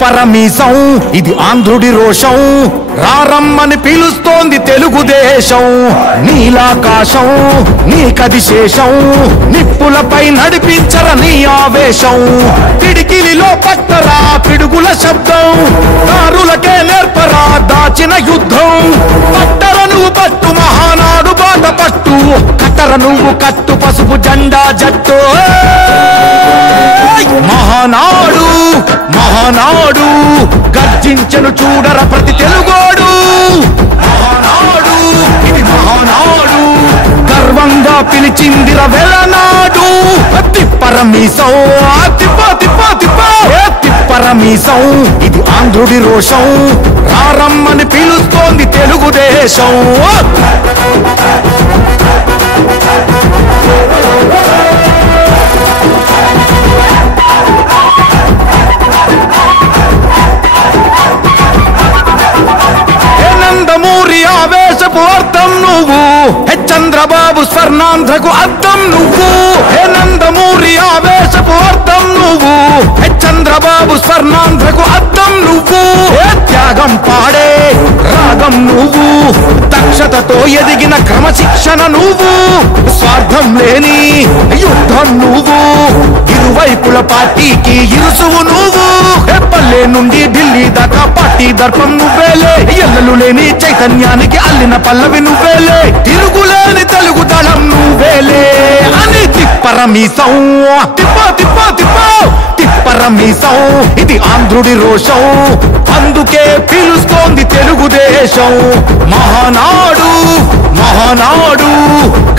పరమీసం ఇది ఆంధ్రుడి రోషం రారమ్మని పిలుస్తోంది తెలుగుదేశం నీలాకాశం నీకది శేషం నిప్పులపై నడిపించర నీ ఆవేశం పిడికిలిలో పట్టరా పిడుగుల శబ్దం దారులకే నేర్పరా దాచిన యుద్ధం పట్టర నువ్వు పట్టు మహానాడు బాట పట్టు కట్టర నువ్వు కట్టు పసుపు జెండా జట్టు మహానాడు మహానాడు గర్జించను చూడర ప్రతి తెలుగోడు మహానాడు ఇది మహానాడు గర్వంగా పిలిచిందిర వెలనాడు తిప్పరమీసం తిప్పరమీసం ఇది ఆంధ్రుడి రోషం రారమ్మని పిలుస్తోంది తెలుగుదేశం నందమూరి ఆవేశపు అర్థం నువ్వు చంద్రబాబు స్వర్ణాంధ్రకు అర్థం నువ్వు నందమూరి ఆవేశపు అర్థం నువ్వు చంద్రబాబు స్వర్ణాంధ్రకు అర్థం నువ్వు త్యాగం పాడే రాగం నువ్వు దక్షతతో ఎదిగిన క్రమశిక్షణ నువ్వు స్వార్థం లేని యుద్ధం నువ్వు ఇరువైపుల పార్టీకి ఇరుసువు నువ్వు పల్లె నుండి ఢిల్లీ దాకా పార్టీ దర్పం నువ్వేలే ఎల్లలు లేని చైతన్యానికి అల్లిన పల్లవి నువ్వేలే తిరుగులేని తెలుగు దళం నువ్వేలే అని తిప్పరమీసం తిప్పరమీసం ఇది ఆంధ్రుడి రోషం అందుకే పిలుస్తోంది తెలుగుదేశం మహానాడు మహానాడు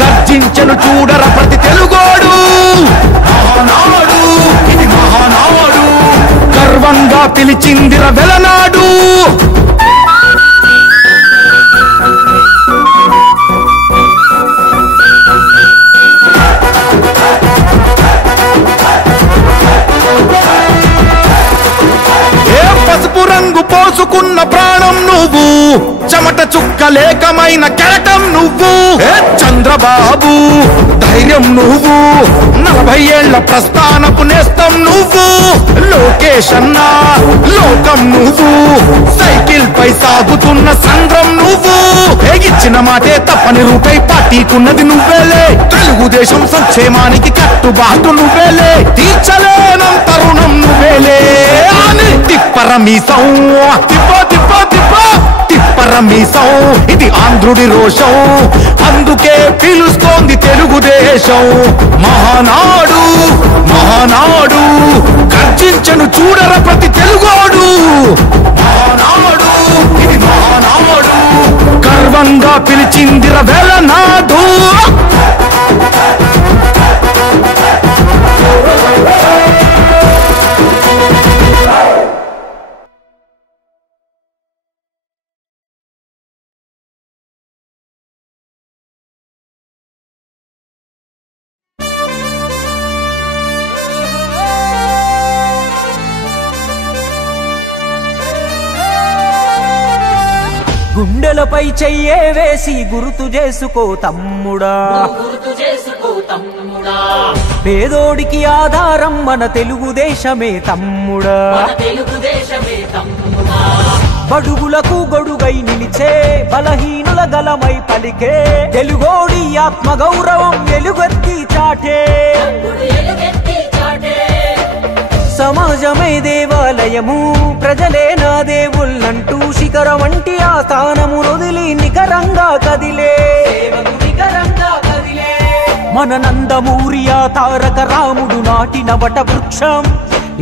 గర్జించను చూడర ప్రతి తెలుగోడు మహానాడు ఇది మహానాడు గర్వంగా పిలిచిందిర వెలనాడు పసుపు రంగు పోసుకున్న ప్రాణం నువ్వు చెమట చుక్కలేకమైన కెరటం నువ్వు చంద్రబాబు ధైర్యం నువ్వు 40 ఏళ్ల ప్రస్థానపు నేస్తం నువ్వు లోకేష్ అన్న లోకం నువ్వు సైకిల్ పై సాగుతున్న సంద్రం నువ్వు ఇచ్చిన మాటే తప్పని రూపై పార్టీకున్నది నువ్వేలే తెలుగుదేశం సంక్షేమానికి కట్టుబాటు నువ్వేలే తీర్చలేనం తరుణం నువ్వేలే అని తిప్పరమీసం తిప్పరమీసం ఇది ఆంధ్రుడి రోషం అందుకే పిలుస్తోంది తెలుగుదేశం మహానాడు మహానాడు గర్జించను చూడర ప్రతి తెలుగోడు మహానాడు ఇది మహానాడు గర్వంగా పిలిచిందిర వెలనాడు గుండెలపై చెయ్యే వేసి గుర్తు చేసుకో తమ్ముడా పేదోడికి ఆధారం మన తెలుగుదేశమే తమ్ముడా బడుగులకు గొడుగై నిలిచే బలహీనుల గలమై పలికే తెలుగోడి ఆత్మగౌరవం ఎలుగెత్తి చాటే సమాజమే దేవాలయము ప్రజలే నా దేవుళ్ళంటూ శిఖరం వంటి ఆ స్థానము వదిలి నికరంగా కదిలే మన నందమూరి ఆ తారక రాముడు నాటిన వట వృక్షం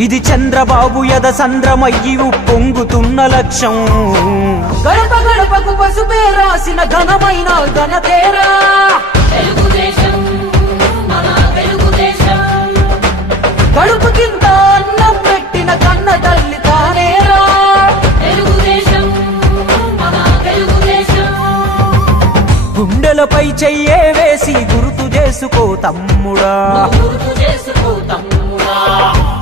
ఇది చంద్రబాబు యద సంద్రమయ్యి పొంగుతున్న లక్ష్యం గడప గడపకు పసుపే రాసిన ఘనమైన ఘనతేరా కడుపు కింద అన్నం పెట్టిన కన్న తల్లి తానేరా గుండెల గుండెలపై చెయ్యే వేసి గుర్తు చేసుకో తమ్ముడా,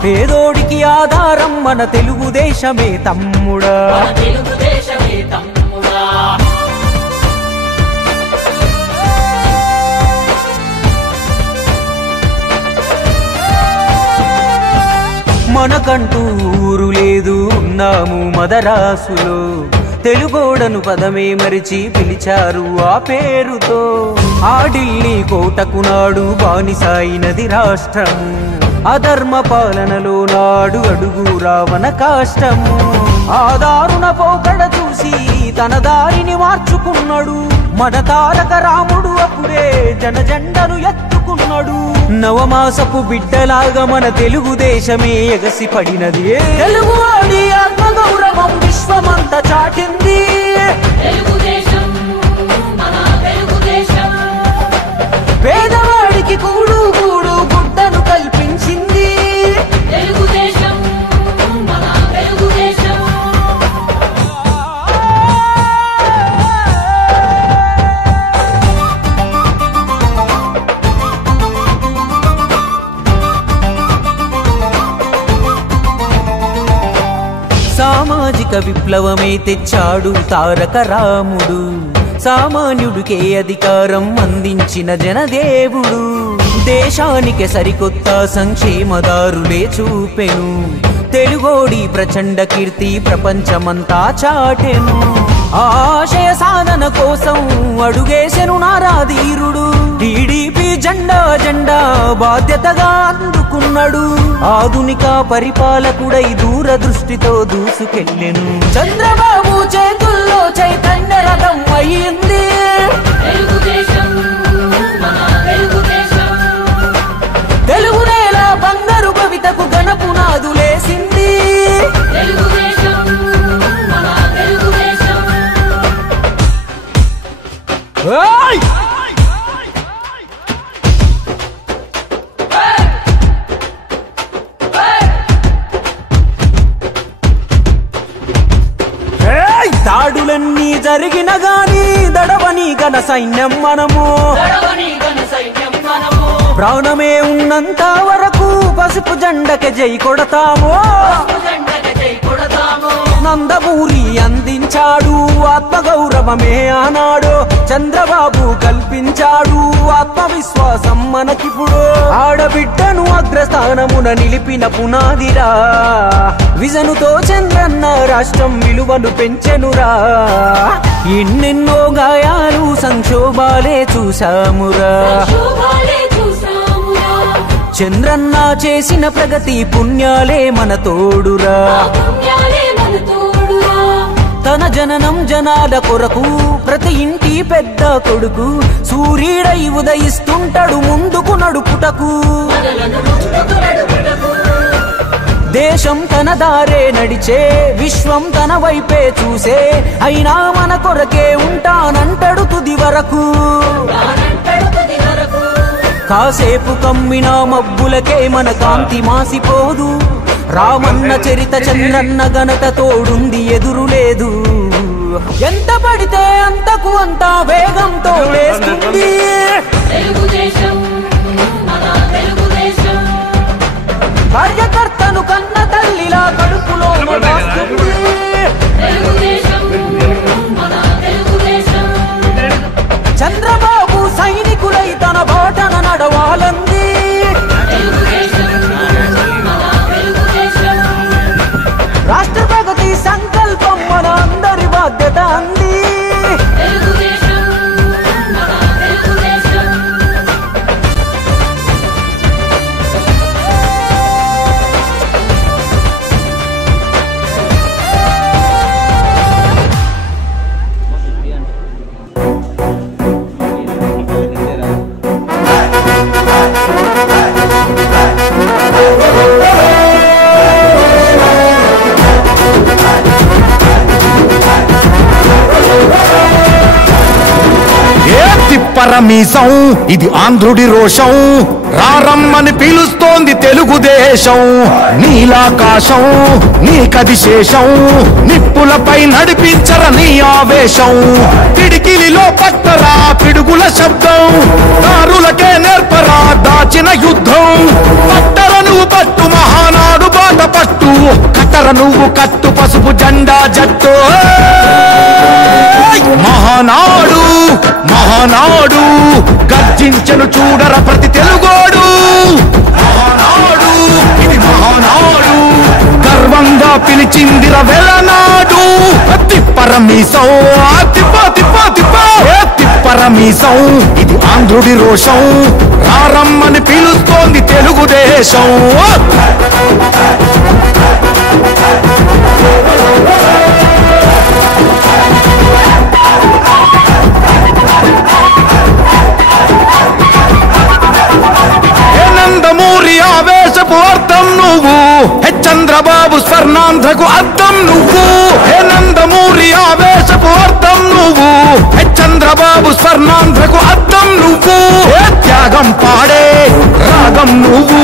పేదోడికి ఆధారం మన తెలుగుదేశమే తమ్ముడా. మనకంటూ ఊరు లేదు, ఉన్నాము మదరాసులో. తెలుగోడను పదమే మరిచి పిలిచారు ఆ పేరుతో. ఆ ఢిల్లీ కోటకు నాడు బానిసాయినది రాష్ట్రము. అధర్మ పాలనలో నాడు అడుగు రావణ కాష్టము. ఆ దారుణ పోకడ చూసి తన దారిని మార్చుకున్నాడు మన తారక రాముడు. అప్పుడే జనజెండను ఎత్తుకున్నాడు. నవమాసపు బిడ్డలాగా మన తెలుగుదేశమే ఎగసి పడినది. తెలుగువాడి ఆత్మగౌరవం విశ్వమంతా చాటింది. పేదవాడికి కూడు కూడు గుడ్డను కల్పించింది. సామాజిక విప్లవమే తెచ్చాడు తారక రాముడు. సామాన్యుడికే అధికారం అందించిన జనదేవుడు. దేశానికి సరికొత్త సంక్షేమదారులే చూపెను. తెలుగోడి ప్రచండ కీర్తి ప్రపంచమంతా చాటెను. ఆశయ సాధన కోసం అడుగేసెను నారాధీరుడు. టీడీపీ జెండా బాధ్యతగా అందుకున్నాడు. ఆధునిక పరిపాలకుడై దూరదృష్టితో దూసుకెళ్ళెను. చంద్రబాబు చేతుల్లో చైతన్య రథం అయ్యింది. తెలుగు నేల బంగారు కవితకు గణపునాదులేసింది. దాడులన్నీ జరిగిన గాని దడవని ఘన సైన్యం మనము. ప్రాణమే ఉన్నంత వరకు పసుపు జెండకే జై కొడతాము. నందమూరి అందించాడు ఆత్మగౌరవమే ఆనాడు. చంద్రబాబు కల్పించాడు ఆత్మవిశ్వాసం మనకిప్పుడు. ఆడబిడ్డను అగ్రస్థానమున నిలిపిన పునాదిరా. విజనుతో చంద్రన్న రాష్ట్రం విలువను పెంచెనురా. ఎన్నెన్నో గాయాలు సంక్షోభాలే చూసామురా. చంద్రన్న చేసిన ప్రగతి పుణ్యాలే మన తోడురా. తన జననం జనాల కొరకు ప్రతి ఇంటి పెద్ద కొడుకు సూర్యుడై ఉదయిస్తుంటాడు ముందుకు నడుపుటకు. దేశం తన దారే నడిచే, విశ్వం తన వైపే చూసే, అయినా మన కొరకే ఉంటానంటాడు తుది వరకు. కాసేపు కమ్మిన మబ్బులకే మన కాంతి మాసిపోదు. రామన్న చరిత చంద్రన్న ఘనత తోడుంది ఎదురులేదు. ఎంత పడితే అంతకు అంత వేగంతో వేస్తుంది. కార్యకర్తను కన్న తల్లిలా కడుపులో దాస్తుంది. చంద్రబాబు సైనికులై తన బాటన నడవాలంది. రాష్ట్ర ప్రగతి సంకల్పం మన అందరి బాధ్యత అంది. పరమీసం ఇది ఆంధ్రుడి రోషం. రారమ్మని పిలుస్తోంది తెలుగుదేశం. నీలాకాశం నీకది శేషం. నిప్పులపై నడిపించర నీ ఆవేశం. పిడికిలిలో పట్టరా పిడుగుల దాచిన యుద్ధం పట్టర నువ్వు పట్టు మహానాడు బాట పట్టు కట్టర నువ్వు కట్టు పసుపు జెండా జట్టు మహానాడు మహానాడు గర్జించను చూడర ప్రతి తెలుగోడు మహానాడు ఇది మహానాడు గర్వంగా పిలిచిందిర వెలనాడు తిప్పరమీసం తిప్ప తిప్ప తిప్ప తిప్పరమీసం ఇది ఆంధ్రుడి రోషం రారమ్మని పిలుస్తోంది తెలుగుదేశం నందమూరి ఆవేశపు అర్థం నువ్వు చంద్రబాబు స్వర్ణాంధ్రకు అర్థం నువ్వు నందమూరి ఆవేశపు అర్థం నువ్వు చంద్రబాబు స్వర్ణాంధ్రకు అర్థం నువ్వు త్యాగం పాడే రాగం నువ్వు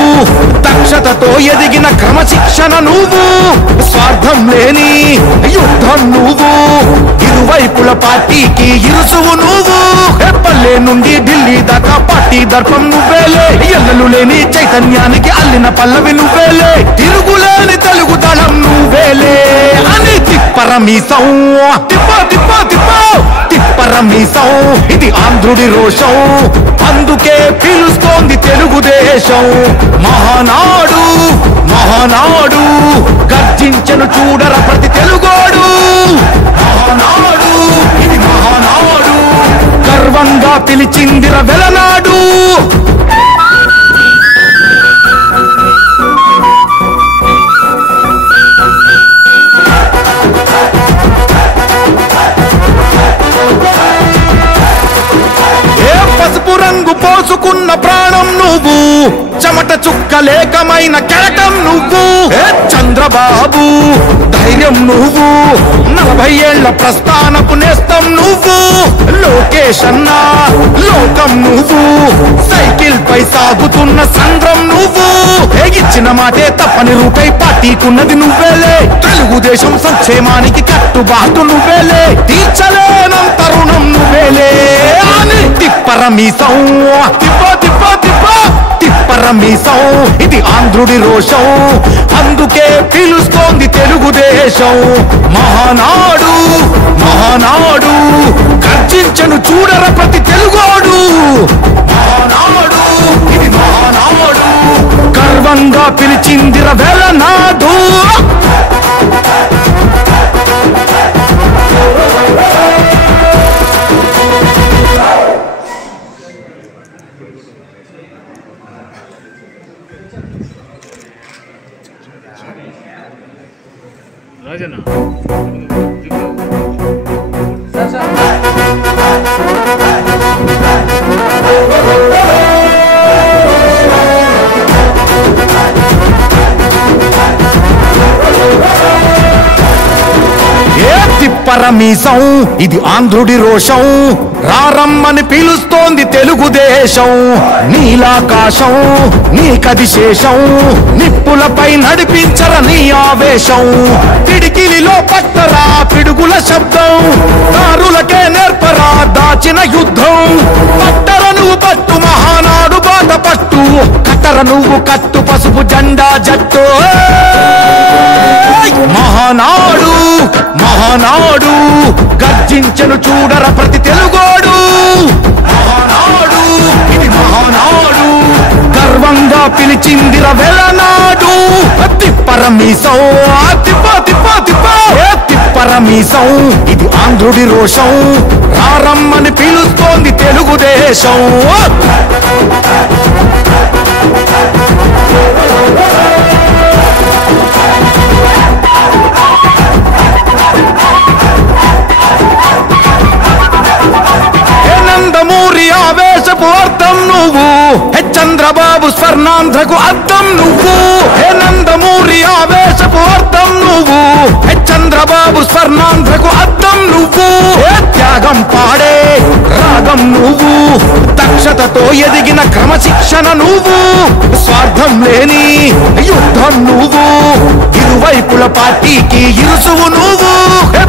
దక్షతతో ఎదిగిన క్రమశిక్షణ నువ్వు స్వార్థం లేని యుద్ధం నువ్వు ఇరువైపుల పార్టీకి ఇరుసువు నువ్వు పల్లె నుండి ఢిల్లీ దాకా పార్టీ దర్పం నువ్వేలే ఎల్లలు లేని చైతన్యానికి అల్లిన పల్లవి నువ్వేలే తిరుగులేని తెలుగు దళం నువ్వేలే అని తిప్పరమీసం తిప్ప తిప్ప తిప్ప తిప్పరమీసం ఇది ఆంధ్రుడి రోషం అందుకే పిలుస్తోంది తెలుగుదేశం మహానాడు మహానాడు గర్జించను చూడర ప్రతి తెలుగోడు మహానాడు ఇది మహానాడు గర్వంగా పిలిచిందిర వెలనాడు పసుపు రంగు పోసుకున్న ప్రాణం నువ్వు చెమట చుక్కలేకమైన కెరటం నువ్వు చంద్రబాబు ధైర్యం నువ్వు 40 ఏళ్ల ప్రస్థానపు నేస్తం నువ్వు లోకేష్ అన్నా లోకం నువ్వు సైకిల్ పై సాగుతున్న సంద్రం నువ్వు ఇచ్చిన మాటే తప్పని రూపై పార్టీకున్నది నువ్వేలే తెలుగుదేశం సంక్షేమానికి కట్టుబాటు నువ్వేలే తీర్చలేనంత రుణం నువ్వేలే అని తిప్పరమీసం తిప్ప తిప్ప తిప్ప తిప్పరమీసం ఇది ఆంధ్రుడి రోషం అందుకే పిలుస్తోంది తెలుగుదేశం మహానాడు మహానాడు గర్జించను చూడర ప్రతి తెలుగోడు మహానాడు ఇది మహానాడు గర్వంగా పిలిచిందిర వెలనాడు రాజన్న తిప్పరమీసం ఇది ఆంధ్రుడి రోషం రారమ్మని పిలుస్తోంది తెలుగుదేశం నీలాకాశం నీకది శేషం నిప్పులపై నడిపించర నీ ఆవేశం పిడికిలిలో పట్టరా పిడుగుల శబ్దం దారులకే నేర్పరా దాచిన యుద్ధం పట్టర నువ్వు పట్టు మహానాడు బాట పట్టు కట్టర నువ్వు కట్టు పసుపు జెండా జట్టు మహానాడు మహానాడు గర్జించను చూడర ప్రతి తెలుగోడు మహానాడు ఇది మహానాడు గర్వంగా పిలిచిందిర వెలనాడు తిప్పరమీసం తిప్ప తిప్ప తిప్ప తిప్పరమీసం ఇది ఆంధ్రుడి రోషం రారమ్మని పిలుస్తోంది తెలుగుదేశం నందమూరి ఆవేశపు అర్థం నువ్వు చంద్రబాబు స్వర్ణాంధ్రకు అర్థం నువ్వు నందమూరి ఆవేశపు అర్థం నువ్వు చంద్రబాబు స్వర్ణాంధ్రకు అర్థం నువ్వు త్యాగం పాడే రాగం నువ్వు దక్షతతో ఎదిగిన క్రమశిక్షణ నువ్వు స్వార్థం లేని యుద్ధం నువ్వు ఇరువైపుల పార్టీకి ఇరుసువు నువ్వు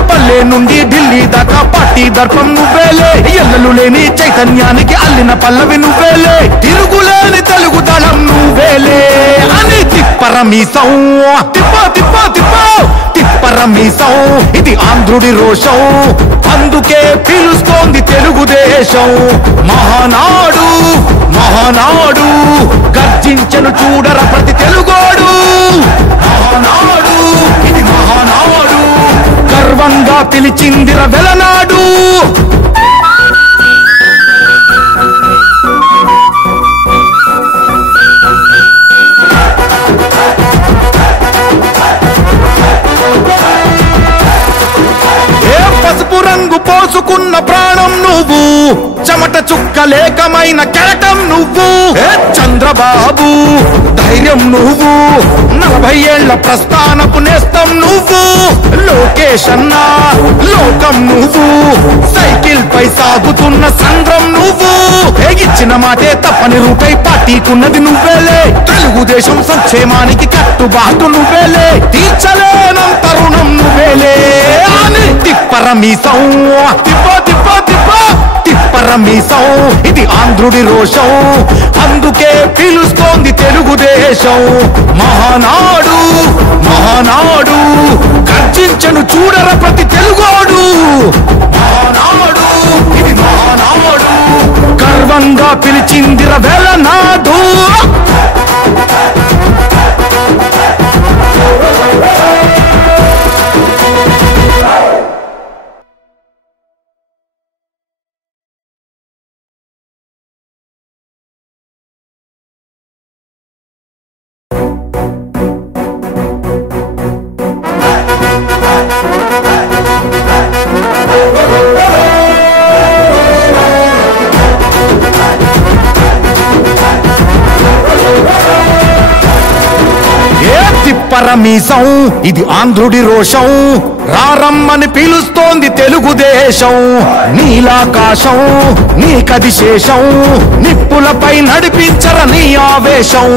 పల్లె నుండి ఢిల్లీ దాకా పార్టీ దర్పం నువ్వేలే ఎల్లలు లేని చైతన్యం చైతన్యానికి అల్లిన పల్లవి నువ్వేలే తిరుగులేని తెలుగు దళం నువ్వేలే అని తిప్పరమీసం తిప్పో తిప్పో తిప్పో తిప్పరమీసం ఇది ఆంధ్రుడి రోషం అందుకే పిలుస్తోంది తెలుగుదేశం మహానాడు మహానాడు గర్జించను చూడర ప్రతి తెలుగోడు మహానాడు ఇది మహానాడు గర్వంగా పిలిచిందిర వెలనాడు పసుపు రంగు పోసుకున్న ప్రాణం నువ్వు చెమట చుక్కలేకమైన కెరటం నువ్వు చంద్రబాబు ధైర్యం నువ్వు 40 ఏళ్ల ప్రస్థానపు నేస్తం నువ్వు లోకేష్ అన్న లోకం నువ్వు సైకిల్ పై సాగుతున్న సంద్రం నువ్వు ఇచ్చిన మాటే తప్పని రూపై పార్టీకున్నది నువ్వేలే తెలుగుదేశం సంక్షేమానికి కట్టుబాటు నువ్వేలే తీర్చలేనంత రుణం నువ్వేలే అని తిప్పరమీసం తిప్పో తిప్పో తిప్పో తిప్పరమీసం ఇది ఆంధ్రుడి రోషం అందుకే పిలుస్తోంది తెలుగుదేశం మహానాడు మహానాడు గర్జించను చూడర ప్రతి తెలుగోడు మహానాడు ఇది మహానాడు గర్వంగా పిలిచిందిర వెలనాడు తిప్పరమీసం ఇది ఆంధ్రుడి రోషం రారమ్మని పిలుస్తోంది తెలుగుదేశం నీలాకాశం నీకది శేషం నిప్పులపై నడిపించర నీ ఆవేశం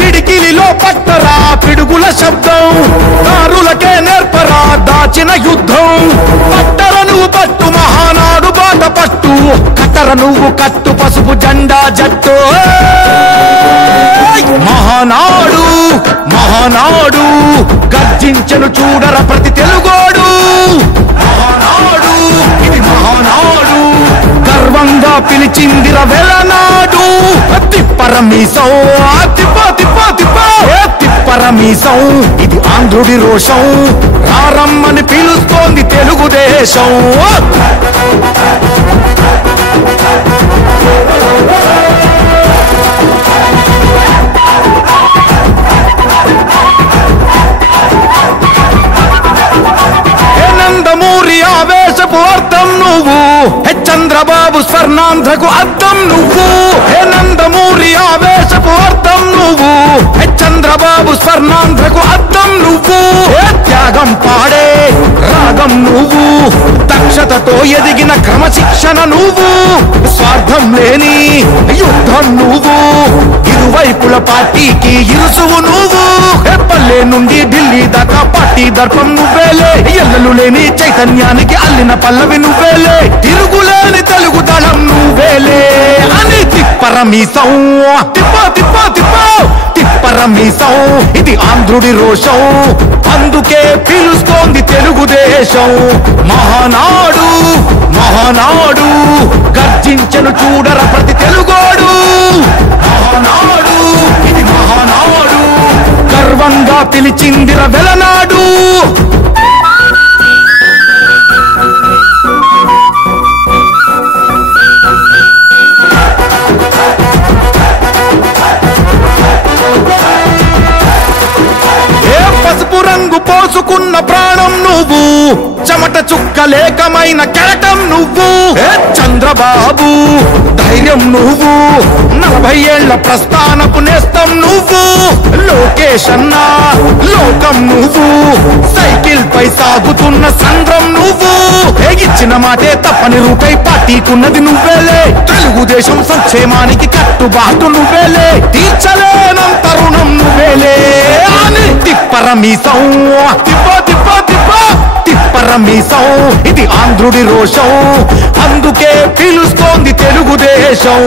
పిడికిలిలో పట్టరా పిడుగుల శబ్దం దారులకే నేర్పరా దాచిన యుద్ధం పట్టర నువ్వు పట్టు మహానాడు బాట పట్టు కట్టర నువ్వు కట్టు పసుపు జెండా జట్టు మహానాడు మహానాడు గర్జించను చూడర ప్రతి తెలుగోడు మహానాడు ఇది మహానాడు గర్వంగా పిలిచిందిర వెలనాడు తిప్పరమీసం తిప్పో తిప్పో తిప్పో తిప్పరమీసం ఇది ఆంధ్రుడి రోషం రారమ్మని పిలుస్తోంది తెలుగుదేశం నందమూరి ఆవేశపు అర్థం నువ్వు చంద్రబాబు స్వర్ణాంధ్రకు అర్థం నువ్వు నందమూరి ఆవేశపు అర్థం నువ్వు చంద్రబాబు స్వర్ణాంధ్రకు అర్థం నువ్వు త్యాగం పాడే రాగం నువ్వు దక్షతతో ఎదిగిన క్రమశిక్షణ నువ్వు స్వార్థం లేని యుద్ధం నువ్వు ఇరువైపుల పార్టీకి ఇరుసువు నువ్వు పల్లె నుండి ఢిల్లీ దాకా పార్టీ దర్పం నువ్వేలే ఎల్లలు లేని చైతన్యానికి అల్లిన పల్లవి నువ్వేలే తిరుగులేని తెలుగు దళం నువ్వేలే అని తిప్పరమీసం తిప్పో తిప్పో తిప్పో తిప్పరమీసం ఇది ఆంధ్రుడి రోషం అందుకే పిలుస్తోంది తెలుగుదేశం మహానాడు మహానాడు గర్జించను చూడర ప్రతి తెలుగోడు మహానాడు ఇది మహానాడు గర్వంగా పిలిచిందిర వెలనాడు పసుపు రంగు పోసుకున్న ప్రాణం నువ్వు చెమట చుక్కలేకమైన కెరటం నువ్వు చంద్రబాబు ధైర్యం నువ్వు 40 ఏళ్ల ప్రస్థానపు నేస్తం నువ్వు లోకేష్ అన్న లోకం నువ్వు సైకిల్ పై సాగుతున్న సంద్రం నువ్వు ఇచ్చిన మాటే తప్పని రూపై పార్టీకున్నది నువ్వేలే తెలుగుదేశం సంక్షేమానికి కట్టుబాటు నువ్వేలే తీర్చలేనంత రుణం నువ్వేలే అని తిప్పరమీసం తిప్పో తిప్పో తిప్పో తిప్పరమీసం ఇది ఆంధ్రుడి రోషం అందుకే పిలుస్తోంది తెలుగుదేశం దేశం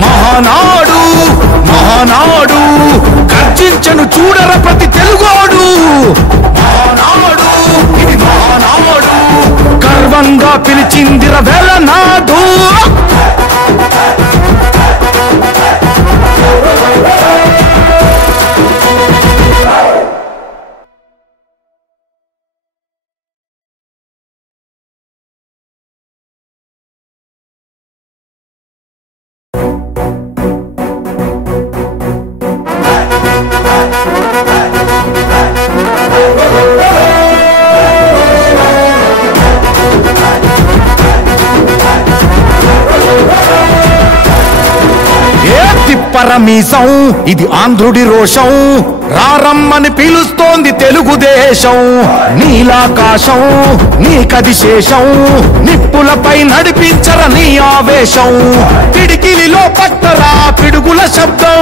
మహానాడు మహానాడు గర్జించను చూడర ప్రతి తెలుగోడు మహానాడు ఇది మహానాడు గర్వంగా పిలిచిందిర వెలనాడు పరమీసం ఇది ఆంధ్రుడి రోషం రారమ్మని పిలుస్తోంది తెలుగుదేశం నీలాకాశం నీకది శేషం నిప్పులపై నడిపించర నీ ఆవేశం పిడికిలిలో పట్టరా పిడుగుల శబ్దం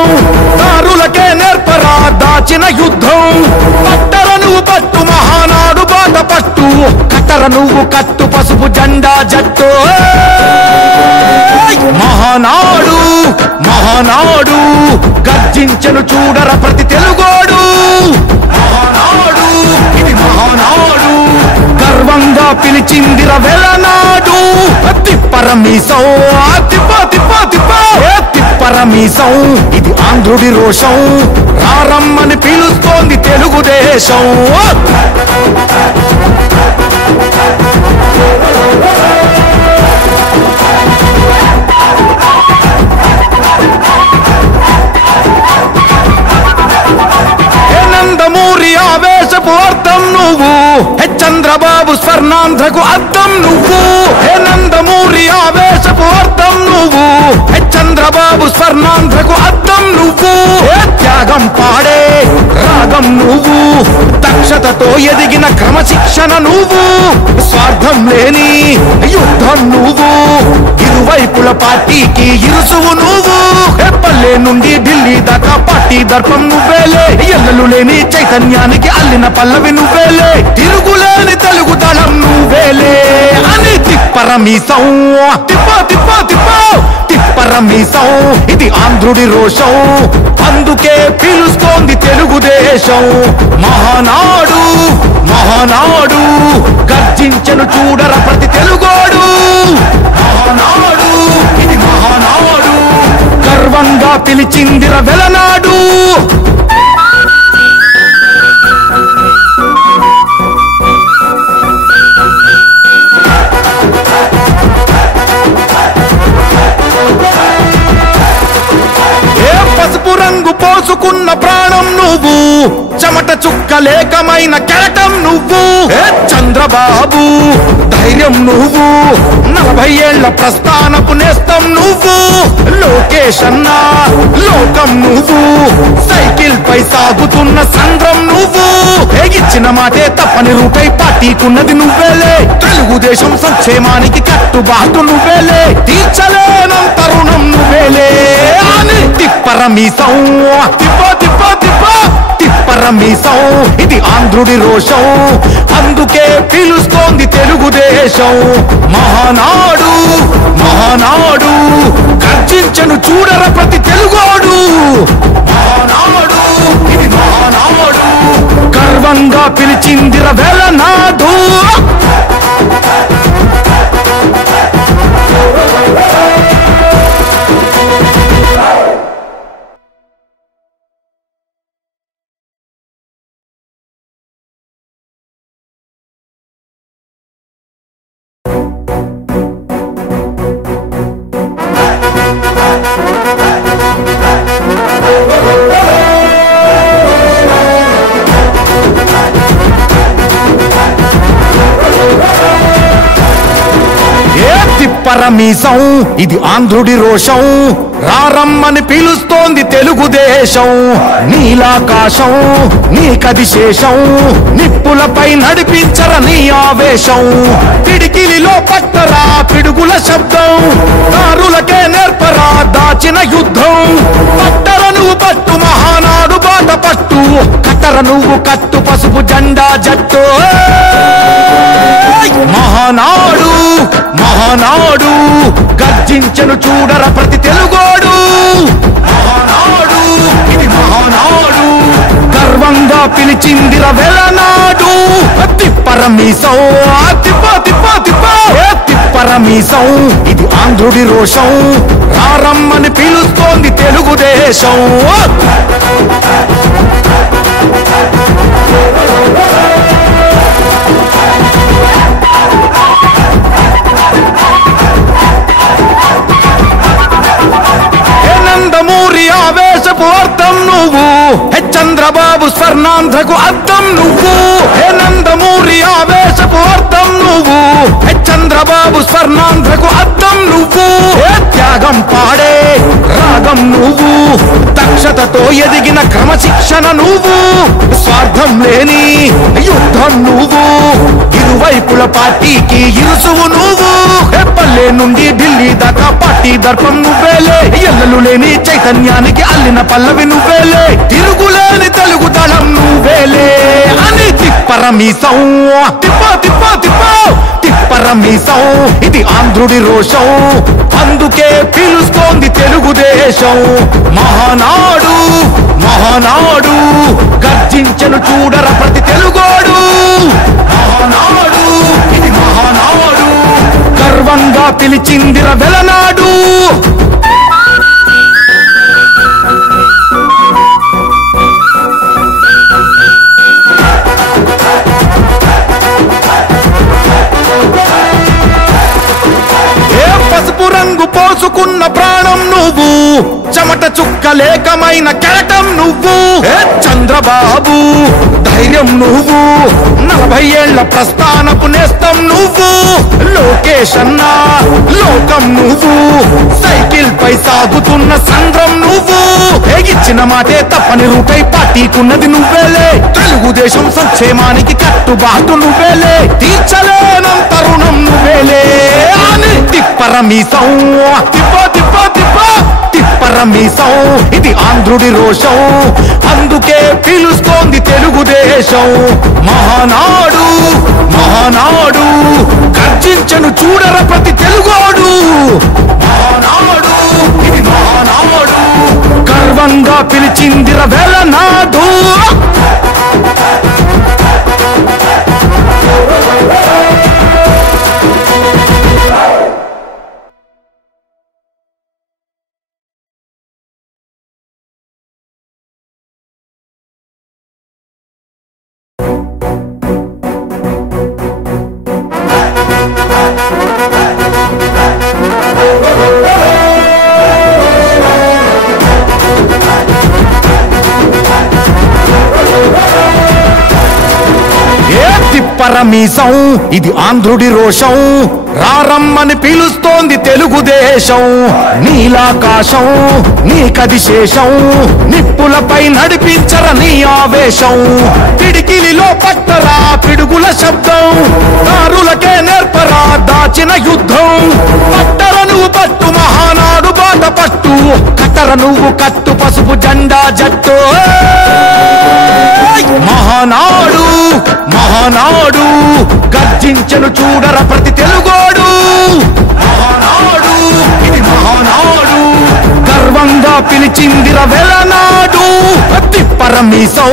దారులకే నేర్పరా దాచిన యుద్ధం పట్టర నువ్వు పట్టు మహానాడు బాట పట్టు కట్టర నువ్వు కట్టు పసుపు జెండా జట్టు మహానాడు మహానాడు గర్జించను చూడర ప్రతి తెలుగోడు మహానాడు ఇది మహానాడు గర్వంగా పిలిచిందిర వెలనాడు తిప్పరమీసం తిప్ప తిప్ప తిప్ప తిప్పరమీసం ఇది ఆంధ్రుడి రోషం రారమ్మని పిలుస్తోంది తెలుగుదేశం నందమూరి ఆవేశపు అర్థం నువ్వు చంద్రబాబు స్వర్ణాంధ్రకు అర్థం నువ్వు నందమూరి ఆవేశపు అర్థం నువ్వు చంద్రబాబు స్వర్ణాంధ్రకు అర్థం నువ్వు త్యాగం పాడే రాగం నువ్వు దక్షతతో ఎదిగిన క్రమశిక్షణ నువ్వు స్వార్థం లేని యుద్ధం నువ్వు ఇరువైపుల పార్టీకి ఇరుసువు నువ్వు పల్లె నుండి ఢిల్లీ దాకా పార్టీ దర్పం నువ్వేలే ఎల్లలు లేని చైతన్యానికి అల్లిన పల్లవి నువ్వేలే తిరుగులేని తెలుగు దళం నువ్వేలే అని తిప్పరమీసం తిప్ప తిప్ప తిప్ప తిప్పరమీసం ఇది ఆంధ్రుడి రోషం అందుకే పిలుస్తోంది తెలుగుదేశం మహానాడు మహానాడు గర్జించను చూడర ప్రతి తెలుగోడు మహానాడు ఇది మహానాడు గర్వంగా పిలిచిందిర వెలనాడు పసుపు రంగు పోసుకున్న ప్రాణం నువ్వు చెమట చుక్కలేకమైన కెరటం నువ్వు చంద్రబాబు ధైర్యం నువ్వు 40 ఏళ్ల ప్రస్థానపు నేస్తం నువ్వు లోకేష్ అన్న లోకం నువ్వు సైకిల్ పై సాగుతున్న సంద్రం నువ్వు ఇచ్చిన మాటే తప్పని రూపై పార్టీకున్నది నువ్వేలే తెలుగుదేశం సంక్షేమానికి కట్టుబాటు నువ్వేలే తీర్చలేనంత రుణం నువ్వేలే అని తిప్పరమీసం తిప్ప తిప్ప తిప్ప తిప్పరమీసం ఇది ఆంధ్రుడి రోషం అందుకే పిలుస్తోంది తెలుగుదేశం మహానాడు మహానాడు గర్జించను చూడర ప్రతి తెలుగోడు మహానాడు ఇది మహానాడు గర్వంగా పిలిచిందిర వెలనాడు పరమీసం ఇది ఆంధ్రుడి రోషం రారమ్మని పిలుస్తోంది తెలుగుదేశం నీలాకాశం నీకది శేషం నిప్పులపై నడిపించర నీ ఆవేశం పిడికిలిలో పట్టరా పిడుగుల శబ్దం దారులకే నేర్పరా దాచిన యుద్ధం పట్టర నువ్వు పట్టు మహానాడు బాట పట్టు కట్టర నువ్వు కట్టు పసు పసుపు జెండా జట్టు మహానాడు మహానాడు గర్జించెను చూడర ప్రతి తెలుగోడు మహానాడు ఇది మహానాడు గర్వంగా పిలిచిందిర వెలనాడు తిప్పరమీసం తిప్పరమీసం ఇది ఆంధ్రుడి రోషం రారమ్మని పిలుస్తోంది తెలుగుదేశం నందమూరి ఆవేశపు అర్థం నువ్వు చంద్రబాబు స్వర్ణాంధ్రకు అర్థం నువ్వు నందమూరి ఆవేశపు అర్థం నువ్వు చంద్రబాబు స్వర్ణాంధ్రకు అర్థం నువ్వు త్యాగం పాడే రాగం నువ్వు దక్షతతో ఎదిగిన క్రమశిక్షణ నువ్వు స్వార్థం లేని యుద్ధం నువ్వు ఇరువైపుల పార్టీకి ఇరుసువు నువ్వు పల్లె నుండి ఢిల్లీ దాకా పార్టీ దర్పం నువ్వేలే ఎల్లలు లేని చైతన్యానికి అల్లిన పల్లవి నువ్వేలే తిరుగులేని తెలుగు దళం నువ్వేలే అని తిప్పరమీసం తిప్పరమీసం ఇది ఆంధ్రుడి రోషం అందుకే పిలుస్తోంది తెలుగుదేశం మహానాడు మహానాడు గర్జించెను చూడర ప్రతి తెలుగోడు మహానాడు ఇది మహానాడు గర్వంగా పిలిచిందిర వెలనాడు పసుపు రంగు పోసుకున్న ప్రాణం నువ్వు చెమట చుక్కలేకమైన కెరటం నువ్వు చంద్రబాబు ధైర్యం నువ్వు 40 ఏళ్ల ప్రస్థానపు నేస్తం నువ్వు లోకేష్ అన్న లోకం నువ్వు సైకిల్ పై సాగుతున్న సంద్రం నువ్వు ఇచ్చిన మాటే తప్పని రూపై పార్టీకున్నది నువ్వేలే తెలుగుదేశం సంక్షేమానికి కట్టుబాటు నువ్వేలే తీర్చలేనంత రుణం నువ్వేలే అని తిప్పరమీసం తిప్పరమీసం ఇది ఆంధ్రుడి రోషం అందుకే పిలుస్తోంది తెలుగుదేశం మహానాడు మహానాడు గర్జించెను చూడర ప్రతి తెలుగోడు మహానాడు ఇది మహానాడు గర్వంగా పిలిచిందిర వెలనాడు తిప్పరమీసం ఇది ఆంధ్రుడి రోషం రారమ్మని పిలుస్తోంది తెలుగుదేశం నీలాకాశం నీకది శేషం నిప్పులపై నడిపించర నీ ఆవేశం పిడికిలిలో పట్టరా పిడుగుల శబ్దం దారులకే నేర్పరా దాచిన యుద్ధం పట్టర నువ్వు పట్టు మహానాడు బాట పట్టు కట్టర నువ్వు కట్టు పసుపు జెండా జట్టు మహానాడు మహానాడు గర్జించెను చూడర ప్రతి తెలుగోడు మహానాడు ఇది మహానాడు గర్వంగా పిలిచిందిర వెలనాడు తిప్పరమీసం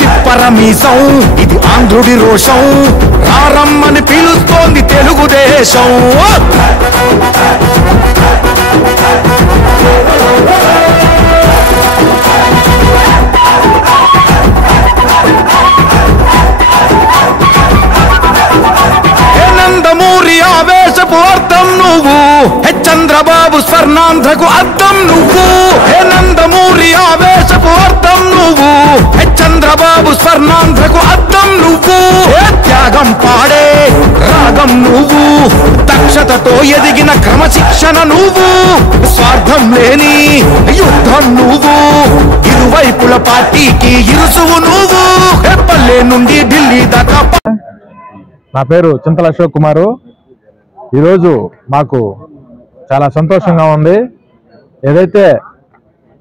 తిప్పరమీసం ఇది ఆంధ్రుడి రోషం రారమ్మని పిలుస్తోంది తెలుగుదేశం నందమూరి ఆవేశపు అర్థం నువ్వు చంద్రబాబు స్వర్ణాంధ్రకు అర్థం నువ్వు నందమూరి ఆవేశపు అర్థం నువ్వు చంద్రబాబు స్వర్ణాంధ్రకు అర్థం నువ్వు త్యాగం పాడే రాగం నువ్వు దక్షతతో ఎదిగిన క్రమశిక్షణ నువ్వు స్వార్థం లేని యుద్ధం నువ్వు ఇరువైపుల పార్టీకి ఇరుసువు నువ్వు పల్లె నుండి ఢిల్లీ దాకా నా పేరు చింతల అశోక్ కుమారు ఈరోజు మాకు చాలా సంతోషంగా ఉంది ఏదైతే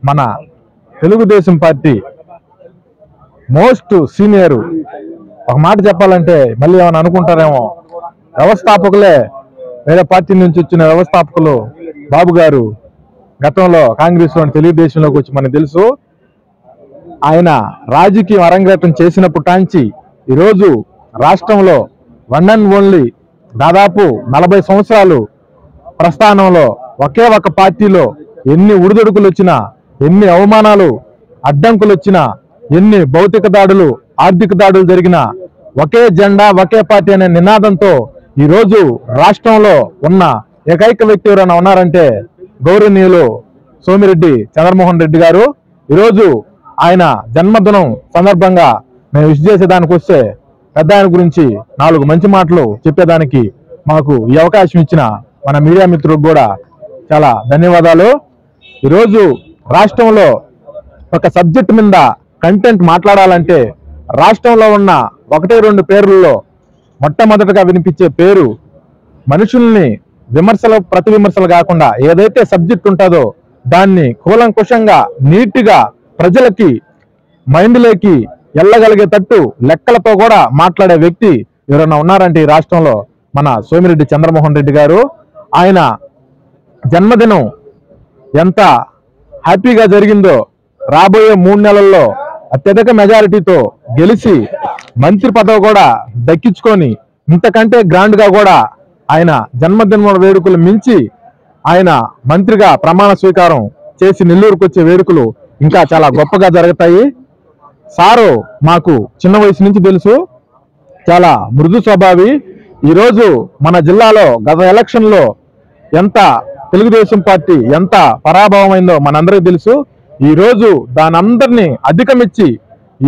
మన తెలుగుదేశం పార్టీ మోస్ట్ సీనియర్. ఒక మాట చెప్పాలంటే మళ్ళీ ఏమైనా అనుకుంటారేమో, వ్యవస్థాపకులే వేరే పార్టీ నుంచి వచ్చిన వ్యవస్థాపకులు బాబు గారు గతంలో కాంగ్రెస్ లోని తెలుగుదేశంలోకి వచ్చి మనకు తెలుసు. ఆయన రాజకీయం అరంగేట్రం చేసినప్పుడు టాంచి ఈరోజు రాష్ట్రంలో వన్ అండ్ ఓన్లీ దాదాపు 40 సంవత్సరాలు ప్రస్థానంలో ఒకే ఒక పార్టీలో ఎన్ని ఉడిదొడుకులు వచ్చినా, ఎన్ని అవమానాలు అడ్డంకులు వచ్చినా, ఎన్ని భౌతిక దాడులు ఆర్థిక దాడులు జరిగినా ఒకే జెండా ఒకే పార్టీ అనే నినాదంతో ఈరోజు రాష్ట్రంలో ఉన్న ఏకైక వ్యక్తి ఎవరైనా ఉన్నారంటే గౌరవనీయులు సోమిరెడ్డి చంద్రమోహన్ రెడ్డి గారు. ఈరోజు ఆయన జన్మదినం సందర్భంగా మేము విష్ చేసేదానికి వస్తే పెద్ద ఆయన గురించి 4 మంచి మాటలు చెప్పేదానికి మాకు ఈ అవకాశం ఇచ్చిన మన మీడియా మిత్రులకు కూడా చాలా ధన్యవాదాలు. ఈరోజు రాష్ట్రంలో ఒక సబ్జెక్ట్ మీద కంటెంట్ మాట్లాడాలంటే రాష్ట్రంలో ఉన్న 1-2 పేర్లలో మొట్టమొదటిగా వినిపించే పేరు మనుషుల్ని విమర్శలు ప్రతి విమర్శలు కాకుండా ఏదైతే సబ్జెక్ట్ ఉంటుందో దాన్ని కూలంకుషంగా నీట్గా ప్రజలకి మైండ్లోకి వెళ్ళగలిగేటట్టు లెక్కలతో కూడా మాట్లాడే వ్యక్తి ఎవరైనా ఉన్నారంటే ఈ రాష్ట్రంలో మన సోమిరెడ్డి చంద్రమోహన్ రెడ్డి గారు. ఆయన జన్మదినం ఎంత హ్యాపీగా జరిగిందో, రాబోయే 3 నెలల్లో అత్యధిక మెజారిటీతో గెలిచి మంత్రి పదవి కూడా దక్కించుకొని ఇంతకంటే గ్రాండ్ గా కూడా ఆయన జన్మదిన వేడుకలు మించి ఆయన మంత్రిగా ప్రమాణ స్వీకారం చేసి నెల్లూరుకు వచ్చే వేడుకలు ఇంకా చాలా గొప్పగా జరుగుతాయి. సారు మాకు చిన్న వయసు నుంచి తెలుసు, చాలా మృదు స్వభావి. ఈరోజు మన జిల్లాలో గత ఎలక్షన్ లో ఎంత తెలుగుదేశం పార్టీ ఎంత పరాభవమైందో మనందరికీ తెలుసు. ఈ రోజు దానందరినీ అధిగమించి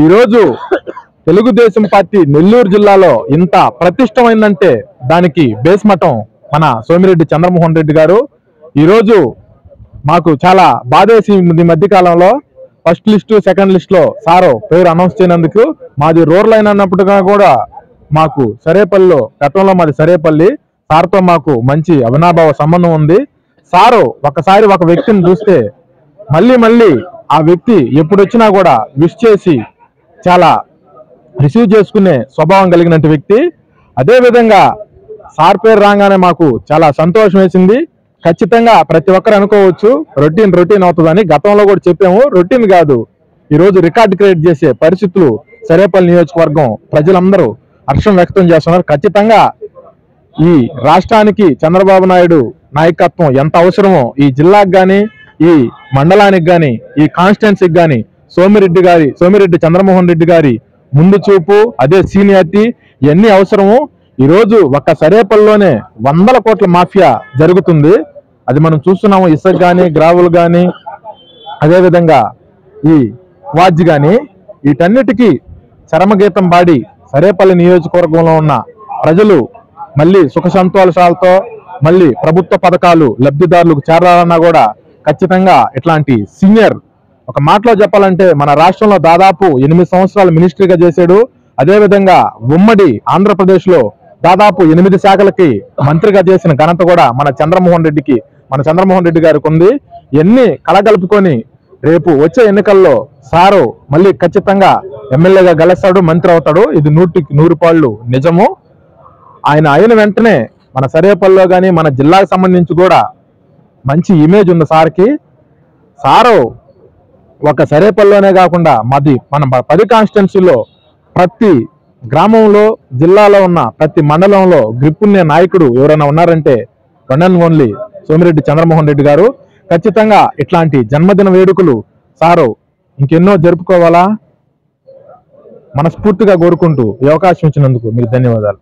ఈరోజు తెలుగుదేశం పార్టీ నెల్లూరు జిల్లాలో ఇంత ప్రతిష్టమైందంటే దానికి బేస్ మఠం మన సోమిరెడ్డి చంద్రమోహన్ రెడ్డి గారు. ఈరోజు మాకు చాలా బాధేసి ఈ మధ్య కాలంలో ఫస్ట్ లిస్టు సెకండ్ లిస్ట్ లో సారు పేరు అనౌన్స్ చేయనందుకు. మాది రూరల్ అయిన అన్నప్పటిగా కూడా మాకు సరేపల్లిలో గతంలో మాది సరేపల్లి, సార్తో మాకు మంచి అవినాభావ సంబంధం ఉంది. సారు ఒకసారి ఒక వ్యక్తిని చూస్తే మళ్ళీ ఆ వ్యక్తి ఎప్పుడు వచ్చినా కూడా విష్ చేసి చాలా రిసీవ్ చేసుకునే స్వభావం కలిగిన వ్యక్తి. అదే విధంగా సార్ పేరు రాగానే మాకు చాలా సంతోషం వేసింది. ఖచ్చితంగా ప్రతి ఒక్కరు అనుకోవచ్చు రొటీన్ అవుతుందని. గతంలో కూడా చెప్పాము, రొటీన్ కాదు, ఈరోజు రికార్డు క్రియేట్ చేసే పరిస్థితులు సరేపల్లి నియోజకవర్గం ప్రజలందరూ హర్షం వ్యక్తం చేస్తున్నారు. ఖచ్చితంగా ఈ రాష్ట్రానికి చంద్రబాబు నాయుడు నాయకత్వం ఎంత అవసరమో ఈ జిల్లాకు కానీ ఈ మండలానికి కానీ ఈ కాన్స్టిట్యున్సీకి కానీ సోమిరెడ్డి చంద్రమోహన్ రెడ్డి గారి ముందు చూపు, అదే సీనియారిటీ ఇవన్నీ అవసరము. ఈరోజు ఒక్క సరేపల్లిలోనే 100 కోట్ల మాఫియా జరుగుతుంది. అది మనం చూస్తున్నాము. ఇసుక కానీ గ్రావులు కానీ అదేవిధంగా ఈ వాజ్ కానీ వీటన్నిటికీ చరమగీతం పాడి సరేపల్లి నియోజకవర్గంలో ఉన్న ప్రజలు మళ్ళీ సుఖ సంతోషాలతో మళ్ళీ ప్రభుత్వ పథకాలు లబ్ధిదారులకు చేరాలన్నా కూడా ఖచ్చితంగా ఇట్లాంటి సీనియర్, ఒక మాటలో చెప్పాలంటే మన రాష్ట్రంలో దాదాపు 8 సంవత్సరాలు మినిస్ట్రీగా చేశాడు. అదేవిధంగా ఉమ్మడి ఆంధ్రప్రదేశ్ లో దాదాపు 8 శాఖలకి మంత్రిగా చేసిన ఘనత కూడా మన చంద్రమోహన్ రెడ్డి గారికి ఉంది. ఎన్ని కలగలుపుకొని రేపు వచ్చే ఎన్నికల్లో సారు మళ్ళీ ఖచ్చితంగా ఎమ్మెల్యేగా గెలుస్తాడు, మంత్రి అవుతాడు. ఇది 100కి 100 పాళ్ళు నిజము. ఆయన అయిన వెంటనే మన సరేపల్లిలో కానీ మన జిల్లాకు సంబంధించి కూడా మంచి ఇమేజ్ ఉంది సార్కి. సారు ఒక సరేపల్లిలోనే కాకుండా మన 10 కాన్స్టిట్యున్సీలో ప్రతి గ్రామంలో జిల్లాలో ఉన్న ప్రతి మండలంలో గ్రిప్పున్నే నాయకుడు ఎవరైనా ఉన్నారంటే one and only Somireddy Chandramohan Reddy గారు. ఖచ్చితంగా ఇట్లాంటి జన్మదిన వేడుకలు సారు ఇంకెన్నో జరుపుకోవాలా మనస్ఫూర్తిగా కోరుకుంటూ ఈ అవకాశం ఇచ్చినందుకు మీకు ధన్యవాదాలు.